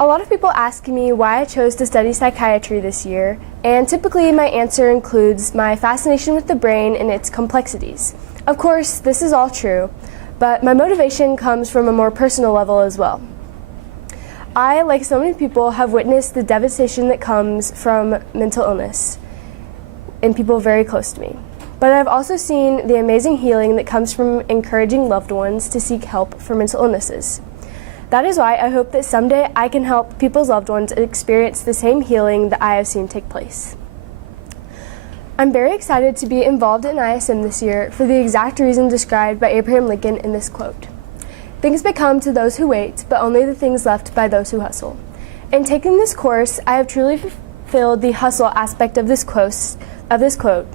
A lot of people ask me why I chose to study psychiatry this year, and typically my answer includes my fascination with the brain and its complexities. Of course, this is all true, but my motivation comes from a more personal level as well. I, like so many people, have witnessed the devastation that comes from mental illness in people very close to me. But I've also seen the amazing healing that comes from encouraging loved ones to seek help for mental illnesses. That is why I hope that someday I can help people's loved ones experience the same healing that I have seen take place. I'm very excited to be involved in ISM this year for the exact reason described by Abraham Lincoln in this quote. Things become to those who wait, but only the things left by those who hustle. In taking this course, I have truly fulfilled the hustle aspect of this quote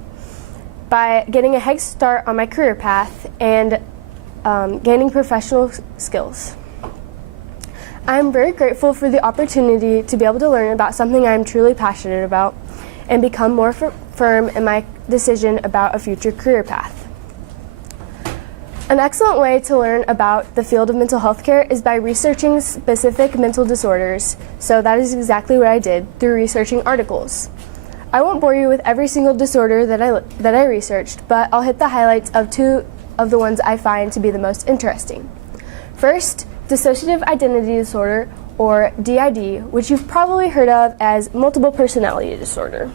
by getting a head start on my career path and gaining professional skills. I am very grateful for the opportunity to be able to learn about something I am truly passionate about and become more firm in my decision about a future career path. An excellent way to learn about the field of mental health care is by researching specific mental disorders, so that is exactly what I did through researching articles. I won't bore you with every single disorder that I researched, but I'll hit the highlights of two of the ones I find to be the most interesting. First, dissociative identity disorder, or DID, which you've probably heard of as multiple personality disorder.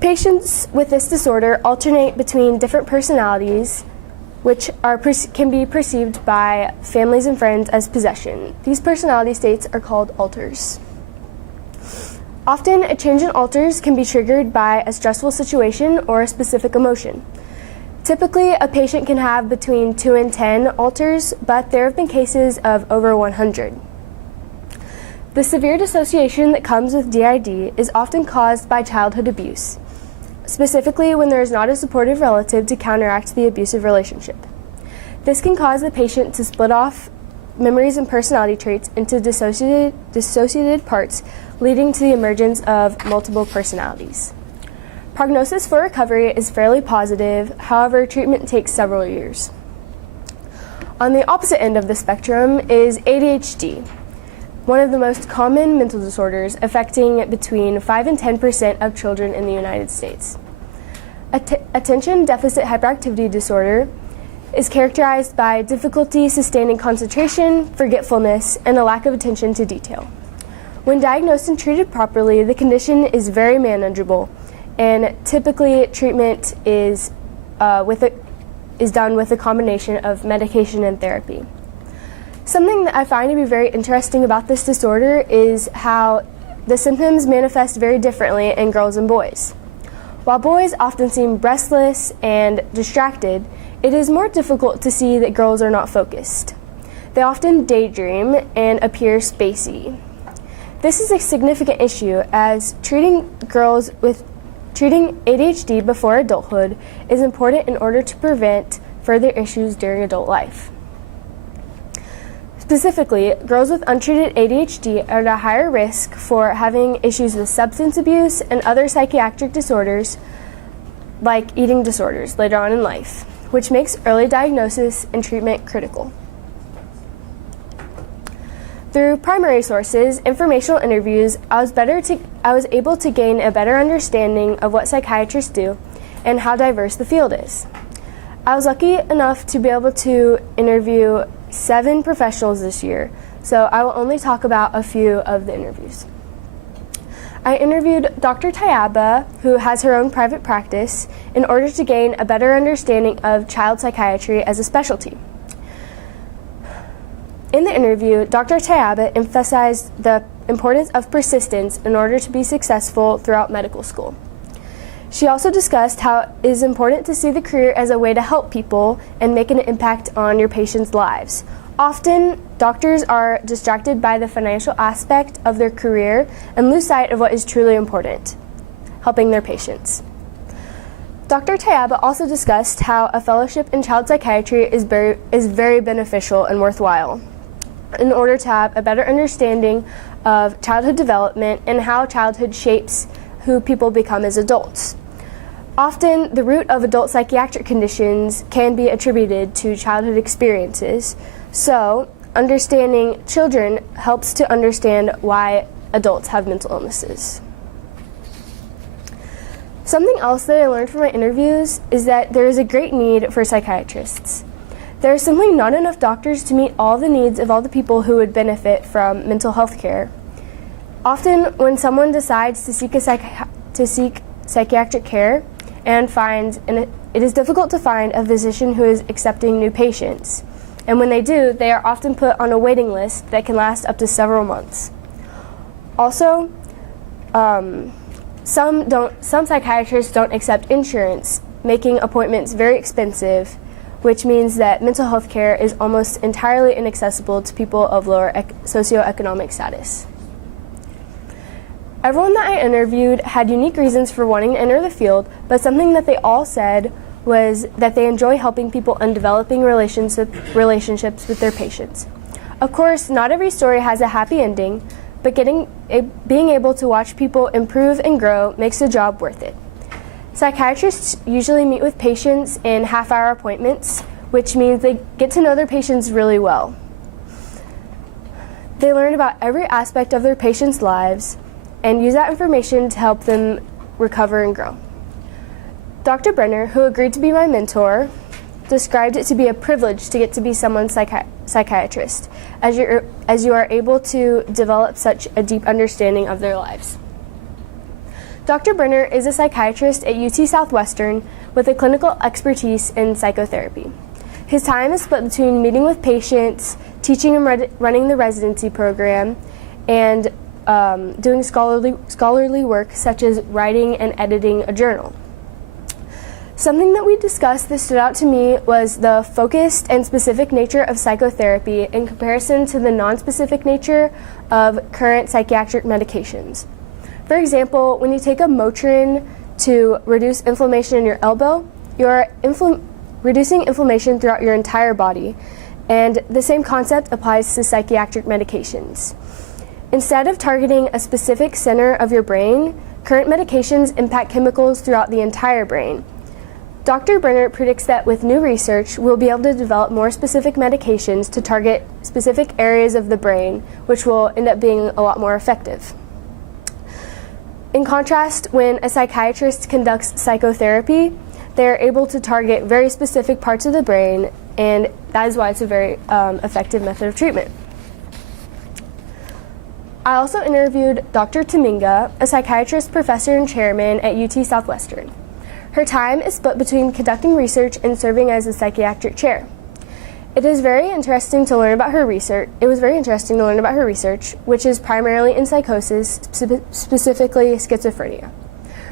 Patients with this disorder alternate between different personalities, which can be perceived by families and friends as possession. These personality states are called alters. Often, a change in alters can be triggered by a stressful situation or a specific emotion. Typically, a patient can have between 2 and 10 alters, but there have been cases of over 100. The severe dissociation that comes with DID is often caused by childhood abuse, specifically when there is not a supportive relative to counteract the abusive relationship. This can cause the patient to split off memories and personality traits into dissociated parts, leading to the emergence of multiple personalities. Prognosis for recovery is fairly positive, however, treatment takes several years. On the opposite end of the spectrum is ADHD, one of the most common mental disorders affecting between 5 and 10% of children in the United States. Attention deficit hyperactivity disorder is characterized by difficulty sustaining concentration, forgetfulness, and a lack of attention to detail. When diagnosed and treated properly, the condition is very manageable, and typically treatment is done with a combination of medication and therapy. Something that I find to be very interesting about this disorder is how the symptoms manifest very differently in girls and boys. While boys often seem restless and distracted, it is more difficult to see that girls are not focused. They often daydream and appear spacey. This is a significant issue, as treating ADHD before adulthood is important in order to prevent further issues during adult life. Specifically, girls with untreated ADHD are at a higher risk for having issues with substance abuse and other psychiatric disorders like eating disorders later on in life, which makes early diagnosis and treatment critical. Through primary sources, informational interviews, I was able to gain a better understanding of what psychiatrists do and how diverse the field is. I was lucky enough to be able to interview 7 professionals this year, so I will only talk about a few of the interviews. I interviewed Dr. Tayaba, who has her own private practice, in order to gain a better understanding of child psychiatry as a specialty. In the interview, Dr. Tayaba emphasized the importance of persistence in order to be successful throughout medical school. She also discussed how it is important to see the career as a way to help people and make an impact on your patients' lives. Often, doctors are distracted by the financial aspect of their career and lose sight of what is truly important, helping their patients. Dr. Tayaba also discussed how a fellowship in child psychiatry is very beneficial and worthwhile in order to have a better understanding of childhood development and how childhood shapes who people become as adults. Often, the root of adult psychiatric conditions can be attributed to childhood experiences, so understanding children helps to understand why adults have mental illnesses. Something else that I learned from my interviews is that there is a great need for psychiatrists. There are simply not enough doctors to meet all the needs of all the people who would benefit from mental health care. Often, when someone decides to seek psychiatric care it is difficult to find a physician who is accepting new patients. And when they do, they are often put on a waiting list that can last up to several months. Also, some psychiatrists don't accept insurance, making appointments very expensive, which means that mental health care is almost entirely inaccessible to people of lower socioeconomic status. Everyone that I interviewed had unique reasons for wanting to enter the field, but something that they all said was that they enjoy helping people and developing relationships with their patients. Of course, not every story has a happy ending, but being able to watch people improve and grow makes the job worth it. Psychiatrists usually meet with patients in half-hour appointments, which means they get to know their patients really well. They learn about every aspect of their patients' lives and use that information to help them recover and grow. Dr. Brenner, who agreed to be my mentor, described it to be a privilege to get to be someone's psychiatrist, as you are able to develop such a deep understanding of their lives. Dr. Brenner is a psychiatrist at UT Southwestern with a clinical expertise in psychotherapy. His time is split between meeting with patients, teaching and running the residency program, and doing scholarly work such as writing and editing a journal. Something that we discussed that stood out to me was the focused and specific nature of psychotherapy in comparison to the non-specific nature of current psychiatric medications. For example, when you take a Motrin to reduce inflammation in your elbow, you are reducing inflammation throughout your entire body, and the same concept applies to psychiatric medications. Instead of targeting a specific center of your brain, current medications impact chemicals throughout the entire brain. Dr. Brenner predicts that with new research, we'll be able to develop more specific medications to target specific areas of the brain, which will end up being a lot more effective. In contrast, when a psychiatrist conducts psychotherapy, they're able to target very specific parts of the brain, and that is why it's a very effective method of treatment. I also interviewed Dr. Taminga, a psychiatrist, professor, and chairman at UT Southwestern. Her time is split between conducting research and serving as a psychiatric chair. It was very interesting to learn about her research, which is primarily in psychosis, specifically schizophrenia.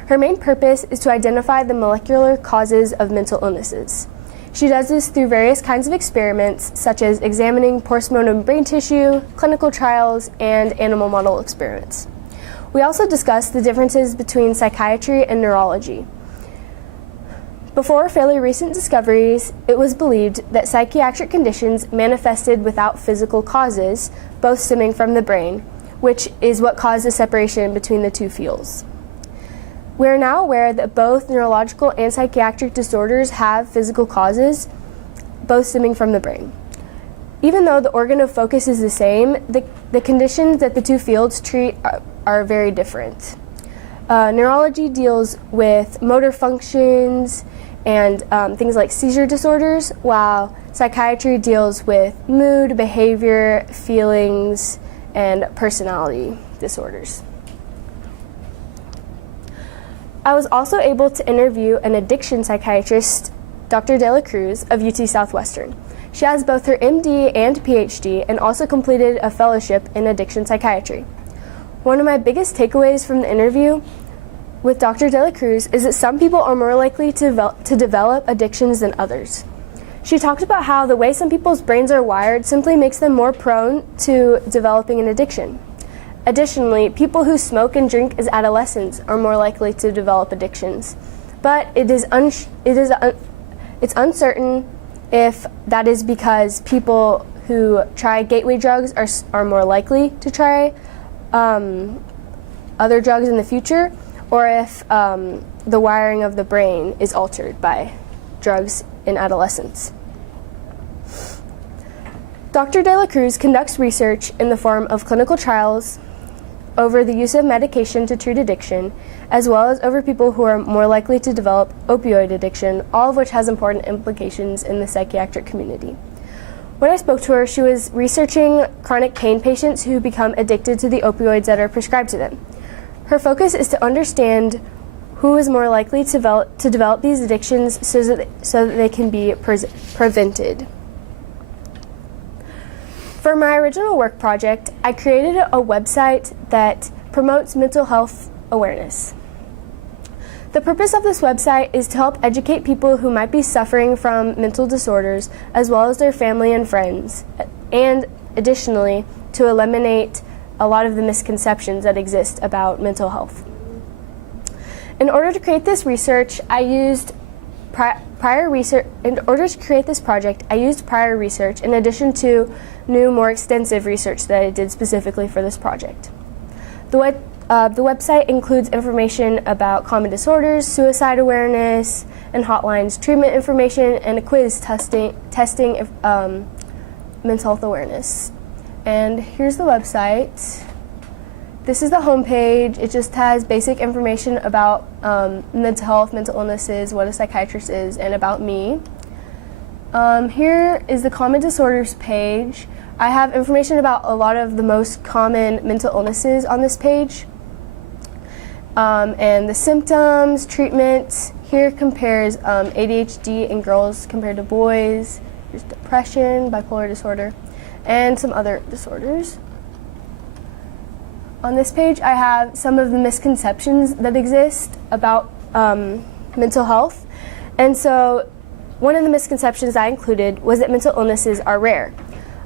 Her main purpose is to identify the molecular causes of mental illnesses. She does this through various kinds of experiments, such as examining postmortem brain tissue, clinical trials, and animal model experiments. We also discussed the differences between psychiatry and neurology. Before fairly recent discoveries, it was believed that psychiatric conditions manifested without physical causes, both stemming from the brain, which is what caused the separation between the two fields. We are now aware that both neurological and psychiatric disorders have physical causes, both stemming from the brain. Even though the organ of focus is the same, the conditions that the two fields treat are very different. Neurology deals with motor functions and things like seizure disorders, while psychiatry deals with mood, behavior, feelings, and personality disorders. I was also able to interview an addiction psychiatrist, Dr. De La Cruz of UT Southwestern. She has both her MD and PhD and also completed a fellowship in addiction psychiatry. One of my biggest takeaways from the interview with Dr. De La Cruz is that some people are more likely to develop addictions than others. She talked about how the way some people's brains are wired simply makes them more prone to developing an addiction. Additionally, people who smoke and drink as adolescents are more likely to develop addictions, but it's uncertain if that is because people who try gateway drugs are more likely to try other drugs in the future, or if the wiring of the brain is altered by drugs in adolescence. Dr. De La Cruz conducts research in the form of clinical trials over the use of medication to treat addiction, as well as over people who are more likely to develop opioid addiction, all of which has important implications in the psychiatric community. When I spoke to her, she was researching chronic pain patients who become addicted to the opioids that are prescribed to them. Her focus is to understand who is more likely to develop these addictions so that they can be prevented. For my original work project, I created a website that promotes mental health awareness. The purpose of this website is to help educate people who might be suffering from mental disorders, as well as their family and friends, and additionally, to eliminate a lot of the misconceptions that exist about mental health. In order to create this research, I used prior research. In order to create this project, I used prior research in addition to new, more extensive research that I did specifically for this project. The website includes information about common disorders, suicide awareness, and hotlines, treatment information, and a quiz testing mental health awareness. And here's the website. This is the homepage. It just has basic information about mental health, mental illnesses, what a psychiatrist is, and about me. Here is the common disorders page. I have information about a lot of the most common mental illnesses on this page. And the symptoms, treatments. Here compares ADHD in girls compared to boys. Here's depression, bipolar disorder, and some other disorders. On this page, I have some of the misconceptions that exist about mental health. And so one of the misconceptions I included was that mental illnesses are rare.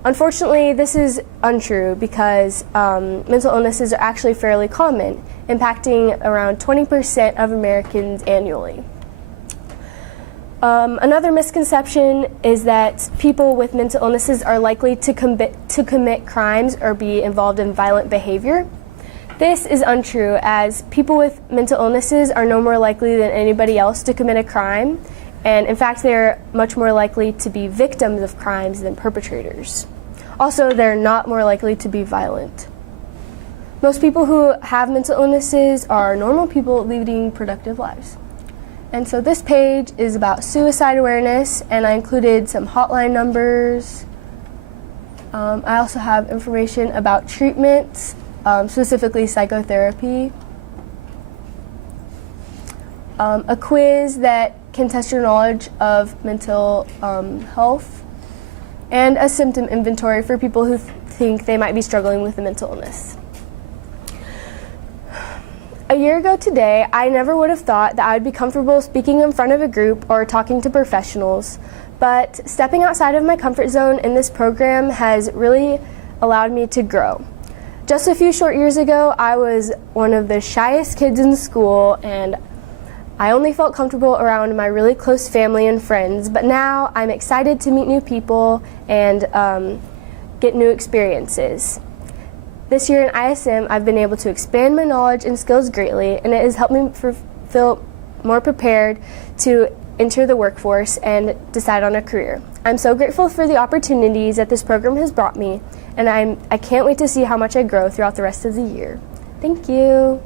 Unfortunately, this is untrue because mental illnesses are actually fairly common, impacting around 20% of Americans annually. Another misconception is that people with mental illnesses are likely to commit crimes or be involved in violent behavior. This is untrue, as people with mental illnesses are no more likely than anybody else to commit a crime, and in fact they're much more likely to be victims of crimes than perpetrators. Also, they're not more likely to be violent. Most people who have mental illnesses are normal people leading productive lives. And so this page is about suicide awareness, and I included some hotline numbers. I also have information about treatments, specifically psychotherapy. A quiz that can test your knowledge of mental health, and a symptom inventory for people who think they might be struggling with a mental illness. A year ago today, I never would have thought that I would be comfortable speaking in front of a group or talking to professionals, but stepping outside of my comfort zone in this program has really allowed me to grow. Just a few short years ago, I was one of the shyest kids in school, and I only felt comfortable around my really close family and friends, but now I'm excited to meet new people and get new experiences. This year in ISM, I've been able to expand my knowledge and skills greatly, and it has helped me feel more prepared to enter the workforce and decide on a career. I'm so grateful for the opportunities that this program has brought me, and I can't wait to see how much I grow throughout the rest of the year. Thank you.